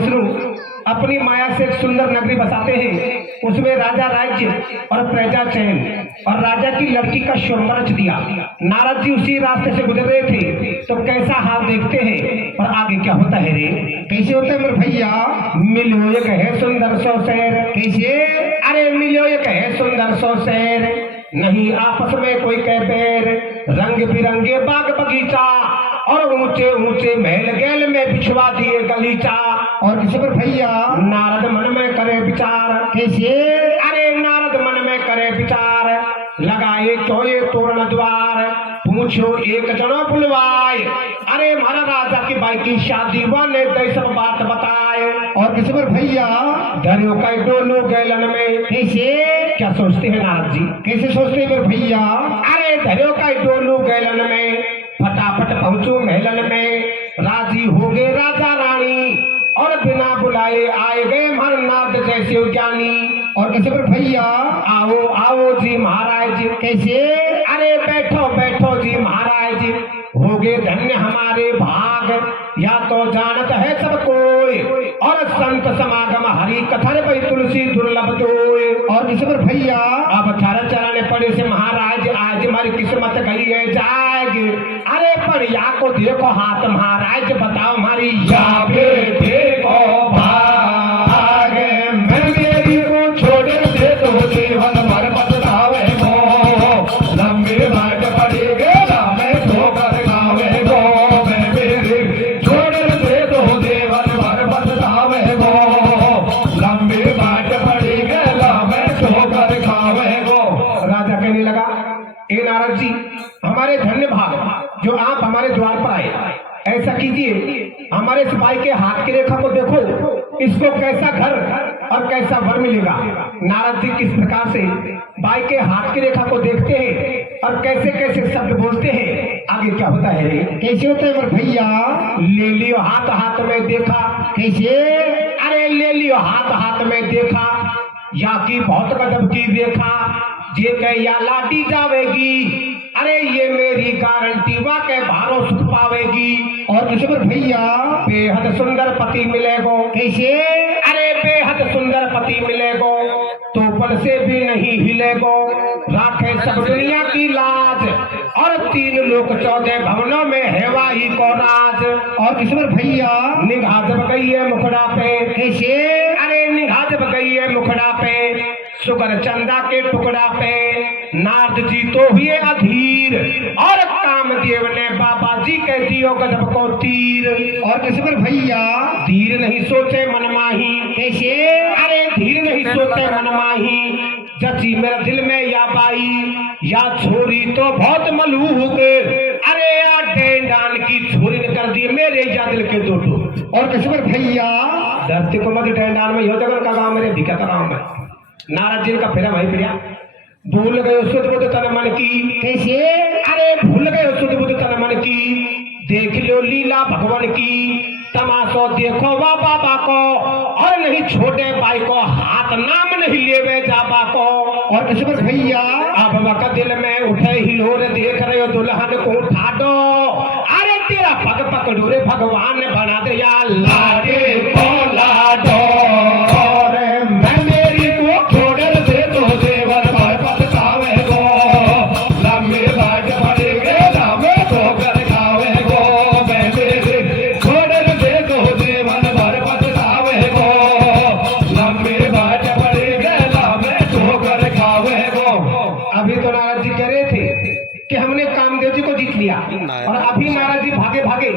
विष्णु अपनी माया से एक सुंदर नगरी बसाते हैं, उसमें राजा राज्य और प्रजा चैन और राजा की लड़की का स्वयंवर दिया। नारद जी उसी रास्ते से गुजर रहे थे तो कैसा हाल देखते हैं और आगे क्या होता है रे। कैसे होता है मेरे भैया? मिलो एक है सुंदर सो शहर। कैसे? अरे मिलो एक है सुंदर सो शहर, नहीं आपस में कोई कह पैर, रंग बिरंगे बाग बगीचा और ऊंचे ऊंचे महल गैल में बिछवा दिए गलीचा। और किसे पर भैया? नारद मन में करे विचार। कैसे? अरे नारद मन में करे विचार, लगाए क्यों ये तोरण द्वार, पूछो एक जनो बुलवाए, अरे महाराज राजा की बाई की शादी वाले दे सब बात बताए। और किसे पर भैया? धरियो का डोलू गैलन में। कैसे? क्या सोचते हैं नारद जी? कैसे सोचते हैं मेरे भैया? अरे धरियो का डोलू गैलन में, फटाफट पहुंचो महलन में, राजी हो गए राजा रानी और बिना बुलाए आए गए नारद जैसे ज्ञानी। और कैसे पर भैया? आओ आओ जी महाराज। कैसे? अरे बैठो बैठो जी महाराज, हो गए धन्य हमारे भाग, या तो जानत है सब कोई और संत समागम हरि कथन भाई तुलसी दुर्लभ दोय। और किसे पर भैया? अब थर चरण पड़े से महाराज, आज हमारी किस्मत गई है जाग। अरे पर या को देखो हाथ महाराज, बताओ हमारी या देखो भाग, मैं मेरी को छोड़ दे तो जीवन भर बदलावे गो, लंबी बाट पड़ेगे मैं ठोकर खावे गो, मैं मेरी छोड़ दे तो जीवन भर बदलावे गो, लंबी बाट पड़ेगे मैं ठोकर खावे गो। राजा कहने लगा, ए नारद जी हमारे धन्य भाग जो आप हमारे द्वार पर आए, ऐसा कीजिए हमारे सिपाही के हाथ की रेखा को देखो, इसको कैसा घर और कैसा वर मिलेगा। नारद जी किस प्रकार से बाई के हाथ की रेखा को देखते हैं और कैसे कैसे शब्द बोलते हैं, आगे क्या होता है। कैसे होता है मेरे भैया? ले लियो हाथ हाथ में देखा। कैसे? अरे ले लियो हाथ हाथ में देखा, या की बहुत गजब की देखा, जे कह या लाटी जावेगी, अरे ये मेरी गारंटी वाकई भारो सुख पावेगी। और किसे पर भैया? बेहद सुंदर पति मिलेगो। कैसे? अरे बेहद सुंदर पति मिलेगो, तो पल से भी नहीं हिलेगो, राखे सब दुनिया की लाज, और 3 लोक 14 भवनों में हेवा ही को राज। और किसे पर भैया? निगाह जब गई है मुखड़ा पे। कैसे? अरे निगाह जब गई है मुखड़ा पे, सुगर चंदा के टुकड़ा पे, नारद जी तो हुए अधीर, और कामदेव ने बाबा जी के दियो गजब को तीर। और किसे पर भैया? धीर नहीं सोचे मन माही। कैसे? अरे धीर नहीं सोचे मन माही, जची मेरे दिल में या बाई, या छोरी तो बहुत मलूक, अरे या डेंडान की छोरी ने कर दी मेरे या दिल के दो टूक। और किसे पर भैया? धरती को मत डेंडान में, यो जगन का गाँव मेरे भिका का गाँव में। नारद जी का फिरा भाई फिर भूल गए सुध बुध तन मन की। कैसे? अरे भूल गए सुध बुध तन मन की, देख लो लीला भगवान की, तमाशो देखो वा बाबा को, और नहीं छोटे भाई को हाथ नाम नहीं लेवे जाबा को। और किसे पर भैया? अब वक्त दिल में उठे हिलोर, देख रहे हो दुल्हन को उठा दो, अरे तेरा पग पकड़ो रे भगवान ने बना दे या लाडे को लाडो, मैं मेरी को छोड़ दे तो देवर भर पछतावे गो, लंबी बाट पड़ेगे लामे ठोकर खावे गो, मैं मेरी छोड़ दे तो देवर भर पछतावे गो, लंबी बाट पड़ेगे लामे ठोकर खावे गो। अभी तो नारद जी कह रहे थे कि हमने कामदेव जी को जीत लिया, और अभी नारद जी भागे भागे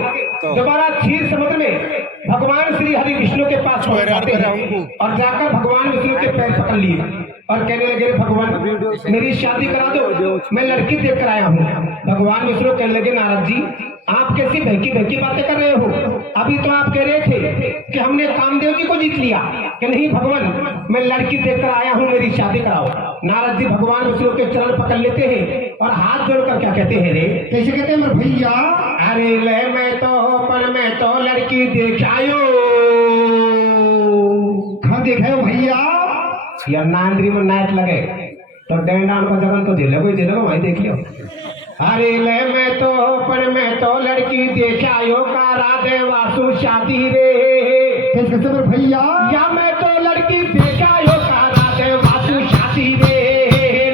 दोबारा क्षीर समुद्र में भगवान श्री हरि विष्णु के पास पहुंच जाते हैं, और जाकर भगवान विष्णु के पैर पकड़ लिए और कहने लगे, भगवान मेरी शादी करा दो, मैं लड़की देख कर आया हूँ। भगवान विष्णु कहने लगे, नारद जी आप कैसी बहकी बहकी बातें कर रहे हो, अभी तो आप कह रहे थे कि हमने कामदेव जी को जीत लिया, कि नहीं भगवान मैं लड़की देख कर आया हूँ, मेरी शादी कराओ। नारद जी भगवान विष्णु के चरण पकड़ लेते हैं और हाथ जोड़कर क्या कहते हैं रे। कैसे कहते हैं मेरे भैया? अरे ले मैं तो लड़की देख आयो। कहाँ देखा है भैया? यार नांद्री में नाइट लगे तो डेंडान को जगन तो झेलो भाई देख लियो। अरे ले मैं तो लड़की देख आयो, का राधे वासु शादी रे, कैसे कैसे मेरे भैया या मैं तो लड़की देखा यो करा दे वासु शादी रे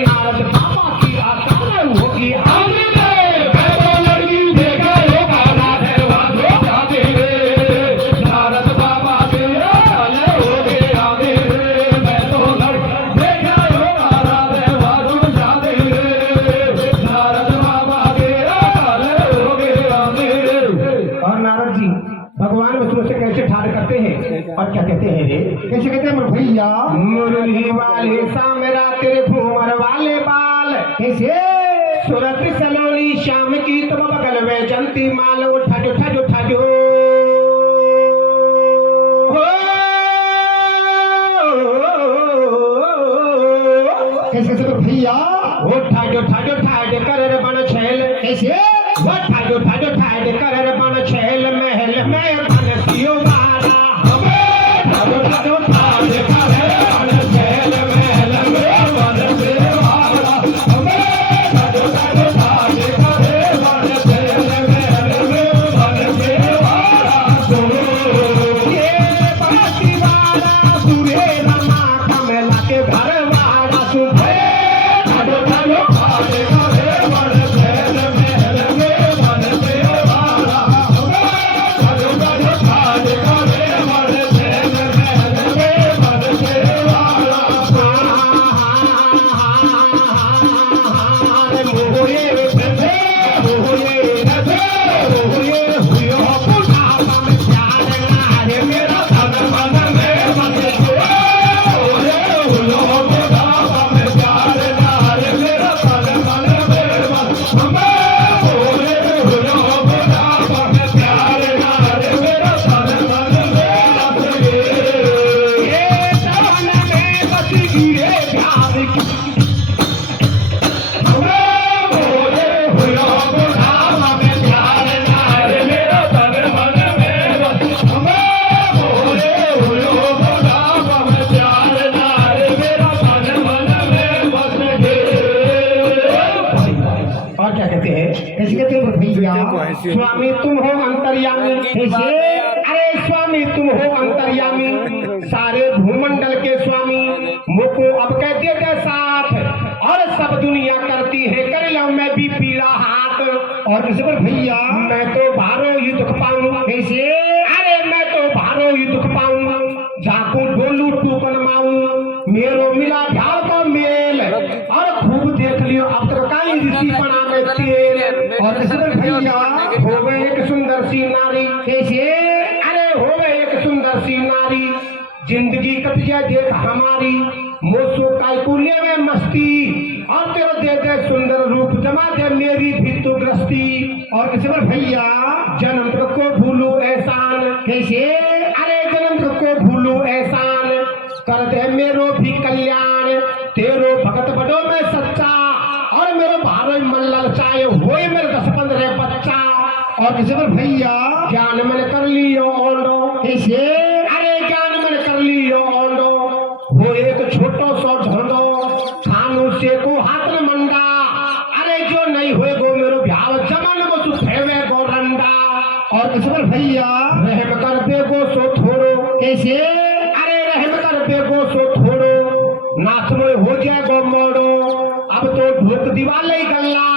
नारद बाबा की आसान होगी आगे रे मैं तो लड़की देखा यो करा दे वासु शादी रे नारद बाबा की आसान होगी आगे रे मैं तो लड़की देखा यो करा दे वासु शादी रे नारद बाबा की आसान होगी आगे रे। और नारद जी भगवान विष्णु से कैसे ठाड़ करते हैं और क्या कहते हैं रे? कैसे कहते हैं मेरे भैया मुरली वाले सामरा तेरे घूमर वाले बाल कैसे सूरत सलोनी श्याम की तुम बगल में जंती माल उठा जो उठा जो उठा जो कैसे कैसे मेरे भैया उठा जो उठा जो उठा जो कर बन छैल कैसे उठा जो उठा जो उठा जो कर बन छैल महल में बन सियो वाला कैसे कहते हैं मेरे भैया स्वामी तुम हो अंतर्यामी अरे स्वामी तुम हो अंतर्यामी सारे भूमंडल के स्वामी मुको अब कहते थे साथ और सब दुनिया करती है कर लो मैं भी पीला हाथ और कैसे मेरे भैया मैं तो भारो ही दुख पाऊं कैसे अरे मैं तो भारो ही दुख पाऊं जाकू बोलू टूकन माऊं मेरो मिला झाल का मेल और खूब देख लियो अब तक काई ऋषि बना में तेल और कैसे मेरे भैया होवे एक सुंदर सी नारी कैसे अरे होवे एक सुंदर सी नारी जिंदगी कट जाए देख हमारी मोसो कायकुल्य में मस्ती और तेरा दे दे सुंदर रूप जमा दे मेरी भी तू ग्रस्ती और कैसे मेरे भैया जन्म को भूलू एहसान कैसे अरे जन्म को भूलू एहसान कर दे मेरो भी कल्याण तेरो भगत बड़ो में सच्चा और मेरो भारो मल्लल चाहे होए मेरे 10-15 बच्चा और कैसे मेरे भैया ज्ञान मन कर लियो ओंडो कैसे अरे ज्ञान मन कर लियो ओंडो वो एक छोटो सो ढोंडो खानू से को हाथ में मंडा अरे जो नहीं होए गो मेरो भ्याव जमन वो सुखेवे गो रंडा और कैसे मेरे भैया रहम कर दे गो सो थोड़ो कैसे अरे रहम कर दे गो सो थोड़ो नाथ में हो जाए गो मोड़ो अब तो ढोक दीवाले गल्ला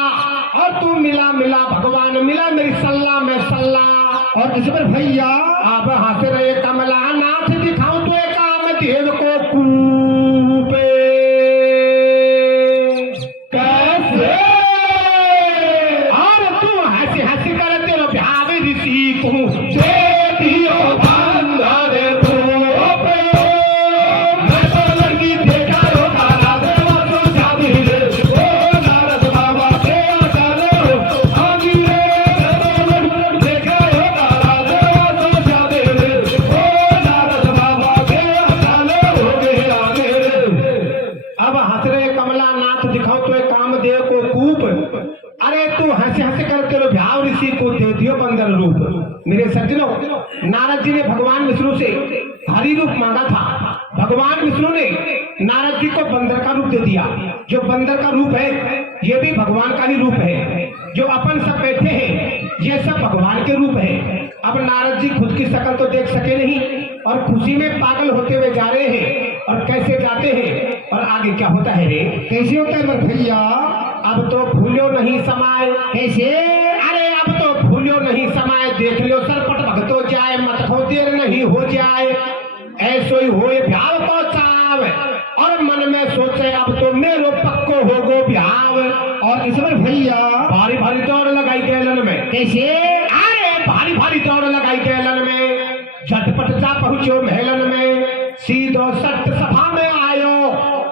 और तू मिला मिला भगवान मिला मेरी सल्ला में सल्ला और कैसे मेरे भैया अब हंस रहे कमला नाथ दिखाऊं तो एक काम देव को कूपे कैसे और तू हंसी हंसी कर तेरो भावी ऋषि को दे दियो बंदर धोपे मैं तो लड़की देखा रो तारा देवा तो जादी रे ओ नारद बाबा के आचार्य हो आगी रे मैं तो लड़की देखा रो तारा देवा तो जादी रे ओ नारद बाबा के आचार्य हो गए आगे रे। अब हंस रहे कमला नाथ दिखाओ तो एक कामदेव को कूप अरे तू हंसे हंसे कर तेरे भ्याव ऋषि को दे दियो बंदर रूप। मेरे सज्जनों नारद जी ने भगवान विष्णु से हरि रूप मांगा था। भगवान विष्णु ने नारद जी को बंदर का रूप दे दिया। जो बंदर का रूप है ये भी भगवान का ही रूप है। जो अपन सब बैठे हैं ये सब भगवान के रूप है। अब नारद जी खुद की शक्ल तो देख सके नहीं और खुशी में पागल होते हुए जा रहे हैं। और कैसे जाते हैं और आगे क्या होता है रे? कैसे होता है मेरे भैया? अब तो भूलो नहीं समाए। कैसे? अरे अब तो भूलो नहीं समाए, देख लो सरपट भगतो जाए, मत खो देर नहीं हो जाए। ऐसो ही होए भ्याव को चाव, और मन में सोचे अब तो मेरो पक्को होगो भ्याव। और कैसे मेरे भैया? भारी भारी दौड़ लगाई गैलन में। कैसे? अरे भारी भारी दौड़ लगाई गैलन में, झटपट जा पहुंचो महलन में, सीधो सट सभा में आयो,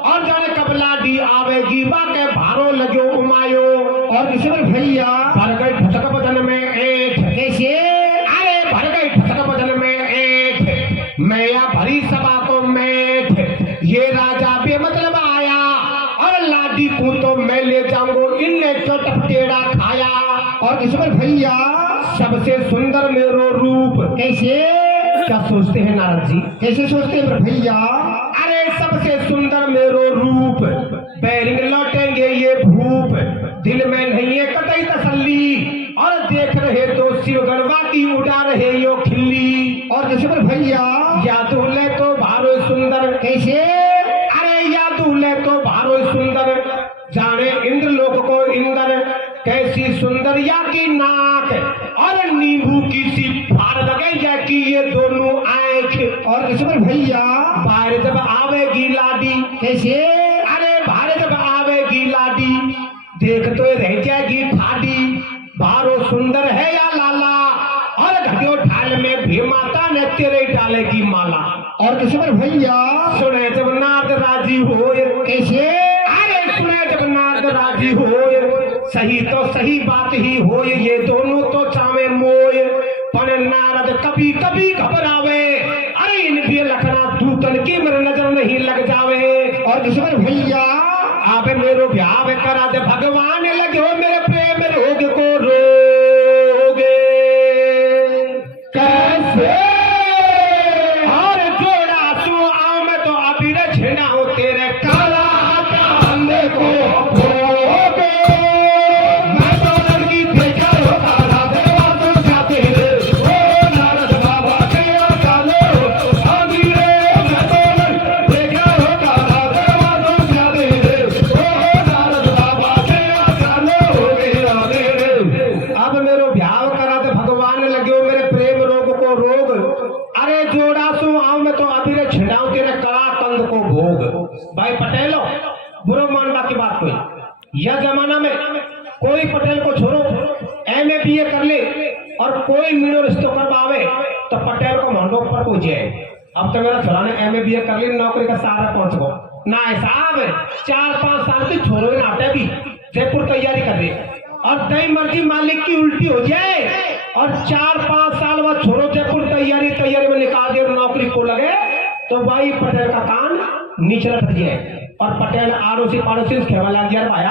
और जाने कब लाडी आवेगी बाके भारो लगो उमायो। और कैसे मेरे भैया? भर गई ठसक बदन में ऐठ। कैसे? अरे भर गई ठसक बदन में ऐठ, मैया भरी सभा को मैठ। ये राजा बेमतलब आया, और लाडी को तो मैं ले जाऊंगा, इनने चोटप टेढ़ा खाया। और कैसे मेरे भैया? सबसे सुंदर मेरो रूप। कैसे? क्या सोचते हैं नारद जी? कैसे सोचते हैं मेरे भैया? अरे सबसे सुंदर मेरो रूप, बैरिंग लौटेंगे ये भूप। दिल में नहीं है कतई तसल्ली, और देख रहे तो शिव गणवा की उड़ा रहे यो खिल्ली। और कैसे मेरे भैया? यादू ले तो भारो सुंदर। कैसे? अरे यादू ले तो भारो सुंदर, जाने इंद्र लोक को इंदर। कैसी सुंदर या की नाक, और नींबू की सी फाड़ लगे या कि ये दोनों आंख। और कैसे मेरे भैया? बाहर जब आवेगी लाडी। कैसे? अरे बाहर जब आवेगी लाडी, देख तो रह जाएगी ठाडी। बारो सुंदर है या लाला, और घड़ियों ढाल में भी माता ने तेरे डालेगी माला। और कैसे मेरे भैया? सुने जब नारद राजी होए। कैसे? अरे सुने जब नारद राजी होए, सही तो सही बात ही होए, ये दोनों तो चावे मोए। पर नारद कभी कभी घबरावे, अरे इन भी लखना दूतन की मेरे नजर नहीं लग जावे। और कैसे मेरे भैया? आप मेरो ब्याह करा दे भगवान, लगे मेरे प्रेम रोग को रोगे। कैसे? और जोड़ा सु आऊं मैं तो अभी छेड़ा हो तेरे काला कांधे को भोगे। मैं तो लड़की देखा हो काला देवा तो जाते रे, ओ नारद बाबा के काले आंधी रे। मैं तो लड़की देखा हो काला देवा तो जाते रे, ओ नारद बाबा के काले हो गए रे। अब मेरो ब्याह करा दे भगवान, लगे मेरे प्रेम रोग को रोग। अरे जोड़ा सु आऊं मैं तो अभी रे छिड़ाऊं तेरे कड़ा कंद को भोग। भाई पटेलो, बुरो मानवा की बात कोई, यह जमाना में कोई पटेल को छोड़ो एमए बीए कर ले, और कोई मीणो रिश्तो करवावे तो पटेल को महंगो पर पहुंच जाए। अब तो मेरा छोरा ने एमए बीए कर ली, नौकरी का सहारा पहुंच गो ना साहब। 4-5 साल से छोरो ही नाटे भी जयपुर तैयारी कर रही, और दई मर्जी मालिक की उल्टी हो जाए, और 4-5 साल बाद छोरो जयपुर तैयारी में निकाल दे, नौकरी को लगे तो भाई पटेल का कान नीचे रख जाए। और पटेल आड़ोसी पड़ोसी खेवा लग गया, भाया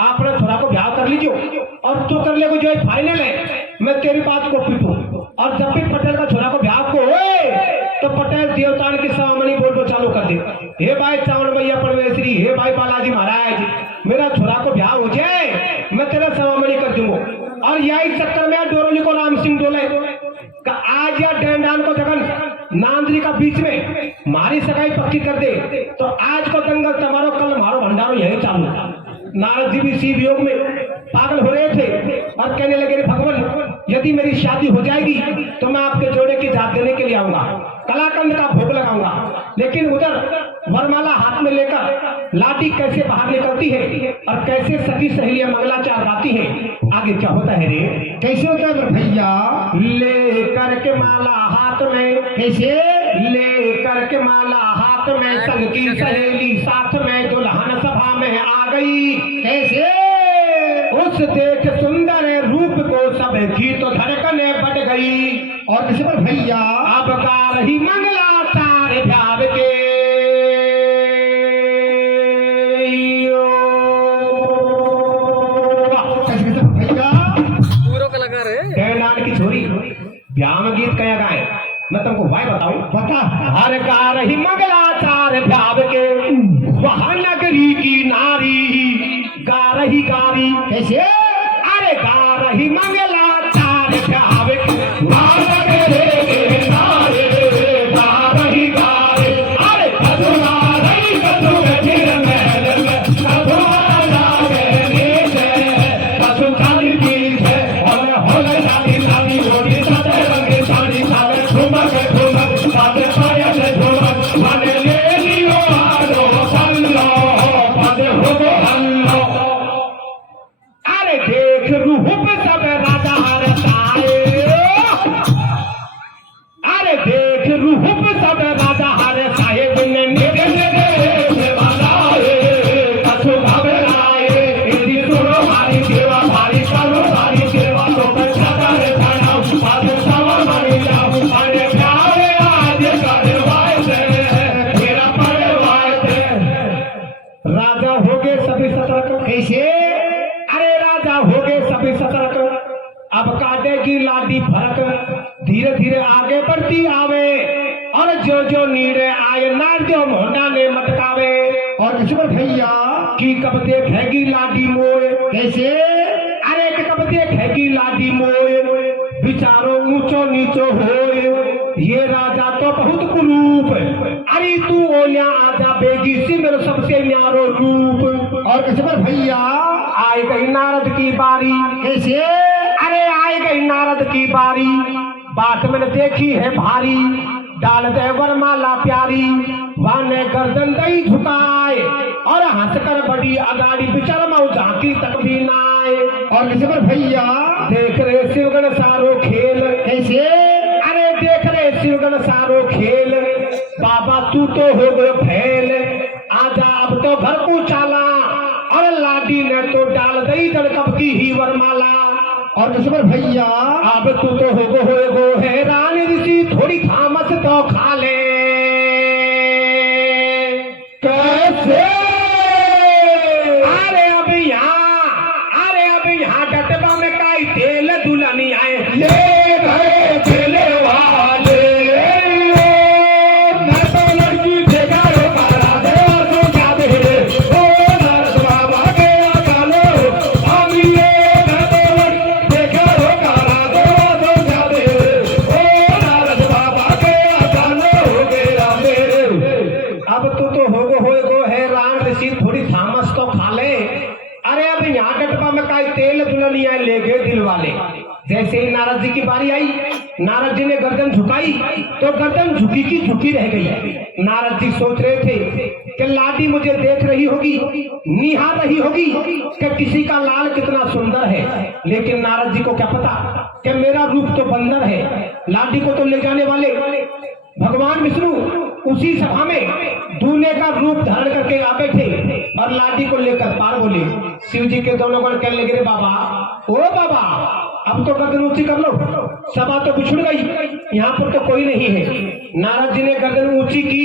आपने छोरा को ब्याह कर लीजिए, और तू कर ले जो है फाइनल है, मैं तेरी बात को पीटू। और जब भी पटेल का छोरा को ब्याह को होए, तो पटेल देवतान की सामने बोल चालू कर दे, हे भाई चावल भैया परमेश्वरी, हे भाई बालाजी महाराज, मेरा छोरा को ब्याह हो जाए, मैं तेरा समामणी कर दूंगा। और यही चक्कर में डोरली को राम सिंह डोले का आज या डैंडान को जगन नांदरी का बीच में मारी सगाई पक्की कर दे, तो आज को दंगल तुम्हारो, कल मारो भंडारो यही चालू। नारद जी भी शिव योग में पागल हो रहे थे, और कहने लगे भगवान यदि मेरी शादी हो जाएगी तो मैं आपके जोड़े की जात देने के लिए आऊंगा, कलाकंद का भोग लगाऊंगा। लेकिन उधर वरमाला हाथ में लेकर लाठी कैसे बाहर निकलती है, और कैसे सखी सहेलियां मंगलाचार गाती हैं। आगे क्या होता है रे? कैसे होता है मेरे भैया? ले करके माला हाथ में। कैसे? ले करके माला हाथ में, संग की सहेली साथ में, दुल्हन सभा में आ गई। कैसे? उस देख सुंदर रूप को सब की तो धड़कने बढ़ गई। और कैसे मेरे भैया? अब गा रही मंगलाचार प्यार के, कैसे कैसे भैया? पूरो का लगा रहे नान की छोरी ब्याह में गीत कया गाए, मैं तुमको भाई बताऊं। बता। हर गा रही मंगलाचार प्यार के, वहां नगरी की नारी गा रही गारी। कैसे? अरे गा रही मंगलाचार प्यार के, जो जो नीरे आए नार जो मोहना ने मटकावे और ऋषिवर भैया की कब देखेगी लाडी मोए कैसे अरे कि कब देखेगी लाडी मोए विचारो ऊंचो नीचो होए ये राजा तो बहुत कुरूप अरे तू ओलिया आजा बेगी सिमर सबसे न्यारो रूप और ऋषिवर भैया आए गई नारद की बारी कैसे अरे आए गई नारद की बारी बात मैंने देखी है भारी डाल दे वरमाला प्यारी वाने गर्दन दई झुकाए और हंसकर बड़ी अगाड़ी बिचर मऊ झांकी तक भी नाए और ऋषिवर भैया देख रहे शिवगण सारो खेल कैसे अरे देख रहे शिवगण सारो खेल बाबा तू तो हो गयो फैल आजा अब तो घर को चाला और लाडी ने तो डाल दई दड़कप की ही वरमाला और ऋषिवर भैया अब तू तो हो हैरान ऋषि थोड़ी थामस तो खा ले कैसे अरे अब यहाँ डटबा में काई तेल दुल्हनी आए ले गए चले वाले मैं तो लड़की देखा रो करा दे तो क्या दे ओ नारद बाबा के अकालो हम ये मैं तो लड़की देखा रो करा दे तो क्या दे ओ नारद बाबा के अकालो मेरा मेरे अब तू तो होगो हैरान ऋषि थोड़ी थामस तो खा ले अरे अब यहाँ डटबा में काई तेल दुल्हनी आए ले गए दिल वाले जैसे ही नारद जी की बारी आई नारद जी ने गर्दन झुकाई तो गर्दन झुकी की झुकी रह गई नारद जी सोच रहे थे कि लाडी मुझे देख रही होगी निहार रही होगी कि किसी का लाल कितना सुंदर है लेकिन नारद जी को क्या पता कि मेरा रूप तो बंदर है लाडी को तो ले जाने वाले भगवान विष्णु उसी सभा में दूल्हे का रूप धारण करके आ बैठे और लाडी को लेकर पार बोले शिव जी के दोनों गण कहने लगे बाबा ओ बाबा अब तो गर्दन ऊंची कर लो सभा तो बिछुड़ गई यहाँ पर तो कोई नहीं है नारद जी ने गर्दन ऊंची की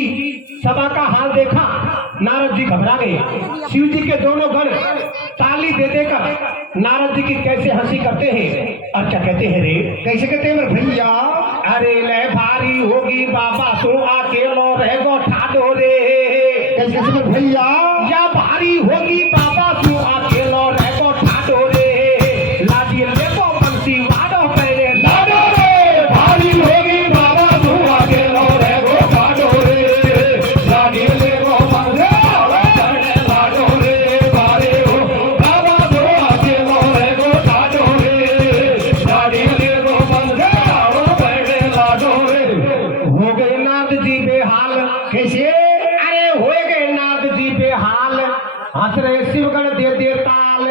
सभा का हाल देखा नारद जी घबरा गए शिव जी के दोनों गण ताली दे देकर नारद जी की कैसे हंसी करते हैं और क्या कहते हैं रे कैसे कहते हैं भैया अरे ले भारी होगी बाबा तू अकेलो रहेगो ठाडो रे कैसे कहते भैया या भारी होगी बाबा तू अकेलो रहेगो ठाडो रे लाडी लेको बंसी वाडो पहले लाडो रे भारी होगी बाबा तू अकेलो रहेगो ठाडो रे लाडी लेको बंसी लाडो रे भारी हो बाबा तू अकेलो रहेगो ठाडो रे लाडी लेको बंसी लाडो रे हो गए नारद जी बेहाल कैसे अरे हो गए नारद जी बेहाल हंस रहे शिवगण दे दे ताल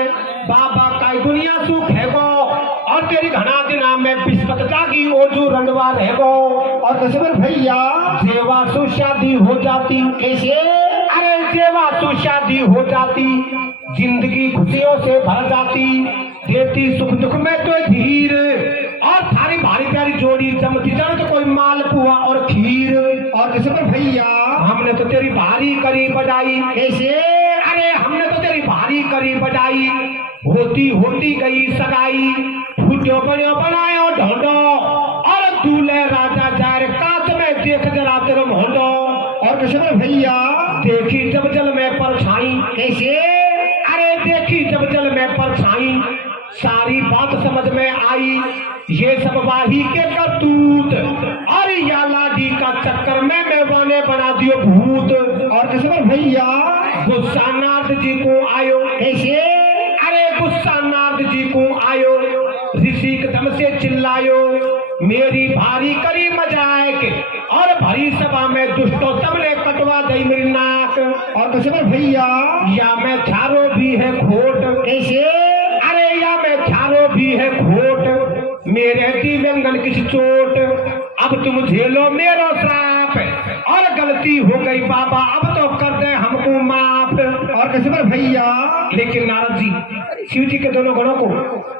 बाबा का दुनिया सुख है गो और तेरी घना दिना में बिस्पत जागी ओजू रंडवा रह गो और कसबर भैया जेवा सु शादी हो जाती कैसे अरे जेवा सु शादी हो जाती जिंदगी खुशियों से भर जाती देती सुख दुख में तो धीर और थारी भारी प्यारी जोड़ी जमती जन तो कोई मालपुआ और खीर और कसबर भैया हमने तो तेरी भारी करी बजाई कैसे अरे हमने तो तेरी भारी करी बजाई होती होती गई सगाई फूटो बनो बनायो ढोंडो और दूल्हे राजा जार कांच में देख जरा तेरे मोहडो और कसबर भैया देखी जब जल में परछाई कैसे अरे देखी जब जल में परछाई सारी बात समझ में आई ये सब वाही के करतूत और या लाडी का चक्कर में मैं बना दियो भूत और कसबर भैया गुस्सा नारद जी को आयो कैसे अरे गुस्सा नारद जी को आयो ऋषि एकदम से चिल्लायो मेरी भारी करी मजाक और भरी सभा में दुष्टो तमने कटवा दई मेरी नाक और कसबर भैया या मैं थारो भी है खोट कैसे अरे या मैं थारो भी है खोट मेरे दिव्यंगन किसी चोट अब तुम झेलो मेरो श्राप और गलती हो गई बाबा अब तो कर दे हमको माफ और कसबर भैया लेकिन नारद जी शिव जी के दोनों गणों को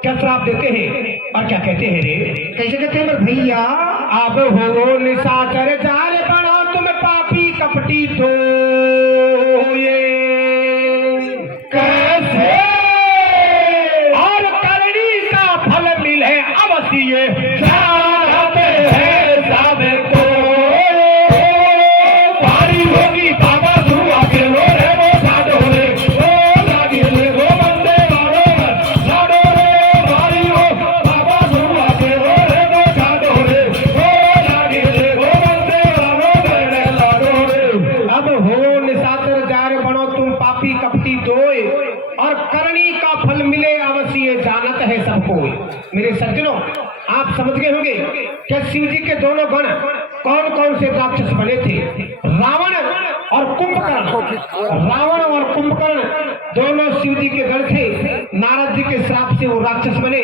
क्या श्राप देते हैं और क्या कहते हैं रे कैसे कहते हैं भैया अब हो निशाचर जार बनो तुम पापी कपटी तो ये कैसे और करनी का फल मिले अवश्य चाहते हैं सबको समझ गए होंगे कि शिव जी के दोनों गण कौन कौन से राक्षस बने थे। रावण और कुंभकर्ण। रावण और कुंभकर्ण दोनों शिव जी के गण थे। नारद जी के श्राप से वो राक्षस बने।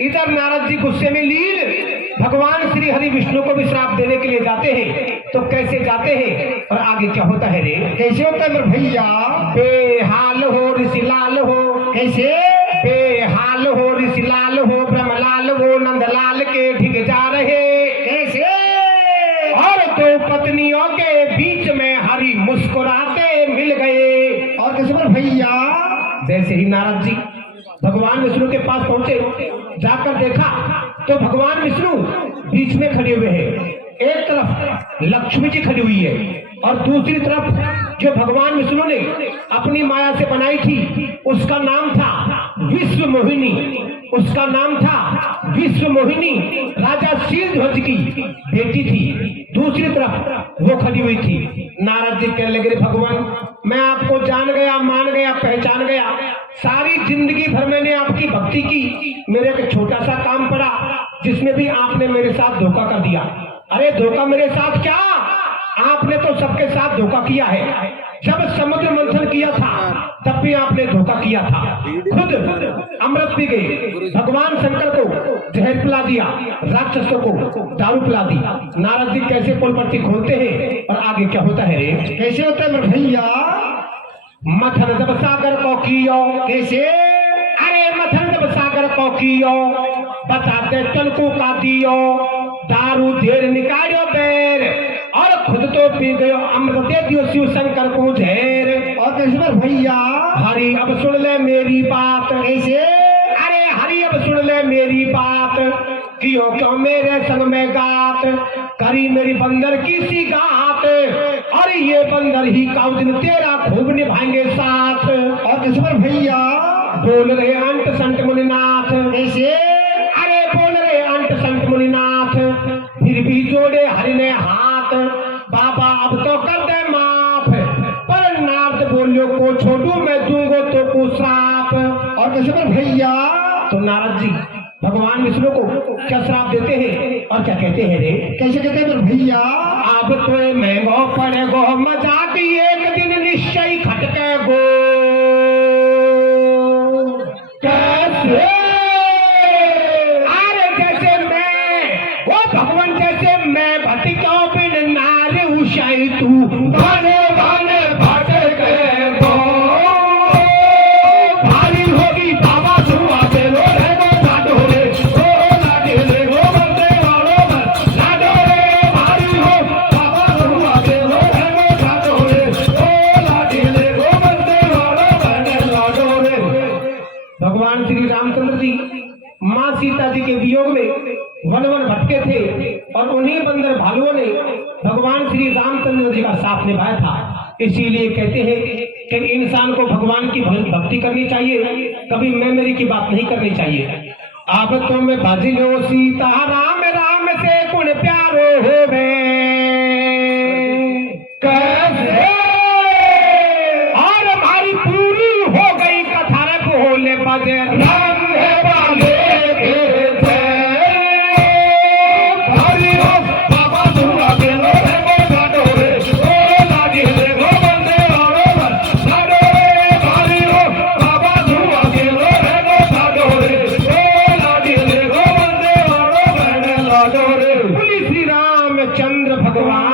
इधर नारद जी गुस्से में लीन भगवान श्री हरि विष्णु को भी श्राप देने के लिए जाते हैं। तो कैसे जाते हैं और आगे क्या होता है रे? कैसे होता है मेरे भैया? बेहाल हो ऋषिलाल हो। कैसे? बेहाल हो ऋषिलाल हो, ब्रह्मलाल हो नंदलाल के ढिग जा रहे। कैसे? और दो पत्नियों के बीच में हरि मुस्कुराते मिल गए। और कैसे मेरे भैया? जैसे ही नारद जी भगवान विष्णु के पास पहुंचे, जाकर देखा तो भगवान विष्णु बीच में खड़े हुए हैं। एक तरफ लक्ष्मी जी खड़ी हुई है और दूसरी तरफ जो भगवान विष्णु ने अपनी माया से बनाई थी उसका नाम था विश्व मोहिनी। उसका नाम था विश्व मोहिनी, राजा शीलध्वज की बेटी थी। दूसरी तरफ वो खड़ी हुई थी। नारद जी कहने लगे, भगवान मैं आपको जान गया, मान गया, पहचान गया। सारी जिंदगी भर मैंने आपकी भक्ति की, मेरे एक छोटा सा काम पड़ा जिसमें भी आपने मेरे साथ धोखा कर दिया। अरे धोखा मेरे साथ क्या, आपने तो सबके साथ धोखा किया है। जब समुद्र मंथन किया था तब भी आपने धोखा किया था। खुद अमृत पी गए, भगवान शंकर को जहर पिला दिया, राक्षसों को दारू पिला दी। नारद जी कैसे पोल पट्टी खोलते हैं और आगे क्या होता है रे? कैसे होता है मेरे भैया? मथन जब सागर को कियो। कैसे? अरे मथन जब सागर को कियो, बताते तनको का दियो, दारू देर निकालो बेर, और खुद तो पी गयो अमृत दे दियो शिव शंकर को झेर। और कैसे मेरे भैया? हरि अब सुन ले मेरी बात। कैसे? अरे हरि अब सुन ले मेरी बात, क्यों क्यों मेरे संग में गात, करी मेरी बंदर की सी गात, और ये बंदर ही का दिन तेरा खूब निभाएंगे साथ। और कैसे मेरे भैया? बोल रहे अंत संत मुनिनाथ। कैसे? अरे बोल रहे अंत संत मुनिनाथ, फिर भी जोड़े हरि ने हाथ, बाबा अब तो कर दे माफ, पर नारद बोलियो को छोड़ू मैं दूंगो तो को श्राप। और कैसे मेरे भैया? तो नारद जी भगवान विष्णु को क्या श्राप देते हैं और क्या कहते हैं रे? कैसे कहते हैं मेरे भैया? अब तो महंगो पड़ेगो मजाक, एक दिन निश्चय खटके गो। कैसे? अरे जैसे मैं वो भगवान, जैसे मैं भटको बिन नारे उषाई तू भाने भाने भटके गो, भारी होगी बाबा सुआ दे लो रे गो लाडो रे, ओ लाडे रे गो बंदे वालो लाडो रे, भारी हो बाबा सुआ दे लो रे गो लाडो रे, ओ लाडे रे गो बंदे वालो लाडो रे। भगवान श्री रामचंद्र जी माँ सीता जी के वियोग में वन वन भटके थे और उन्हीं बंदर भालुओं ने भगवान श्री रामचंद्र जी का साथ निभाया था। इसीलिए कहते हैं कि इंसान को भगवान की भक्ति करनी चाहिए, कभी मैं मेरी की बात नहीं करनी चाहिए। अब तो मैं बाजी लो सीता राम, राम से कुण प्यारो हो कैसे, और हमारी पूरी हो गई कथा रे बोले बजे राम है बाले के थे। हरि हो बाबा सुआ दे लो रे गो लाडो रे, ओ लाडे रे गो बंदे वालो लाडो रे, हरि हो बाबा सुआ दे लो रे गो लाडो रे, ओ लाडे रे गो बंदे वालो लाडो रे। बोली श्री रामचंद्र भगवान